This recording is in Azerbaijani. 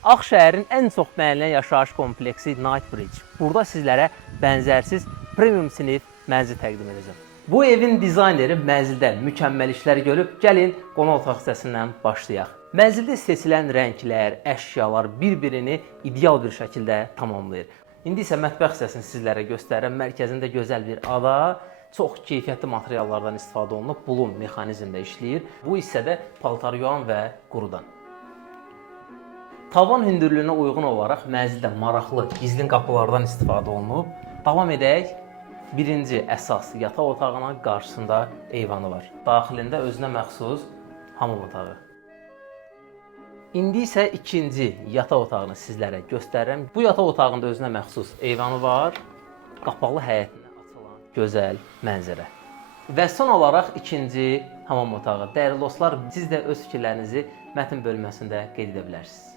Ağşəhərin ən çox bəyənilən yaşayış kompleksi Knightsbridge. Burada sizlərə bənzərsiz premium sinif mənzil təqdim edəcəm. Bu evin dizayneri mənzildə mükəmməl işlər görüb, gəlin qonaq otaq hissəsindən başlayaq. Mənzildə seçilən rənglər, əşyalar bir-birini ideal bir şəkildə tamamlayır. İndi isə mətbəx hissəsini sizlərə göstərirəm. Mərkəzində gözəl bir ada, çox keyfiyyətli materiallardan istifadə olunub, bulun mexanizmdə işləyir. Bu hissədə paltar yuyan və qurudan. Tavan hündürlüyünə uyğun olaraq mənzildə maraqlı gizlin qapılardan istifadə olunub. Davam edək. Birinci əsas yataq otağına qarşısında eyvanı var. Daxilində özünə məxsus hamam otağı. İndi isə ikinci yataq otağını sizlərə göstərirəm. Bu yataq otağında özünə məxsus eyvanı var. Qapalı həyətinə açılan gözəl mənzərə. Və son olaraq ikinci hamam otağı. Dəyərli dostlar, siz də öz fikirlərinizi mətn bölməsində qeyd edə bilərsiniz.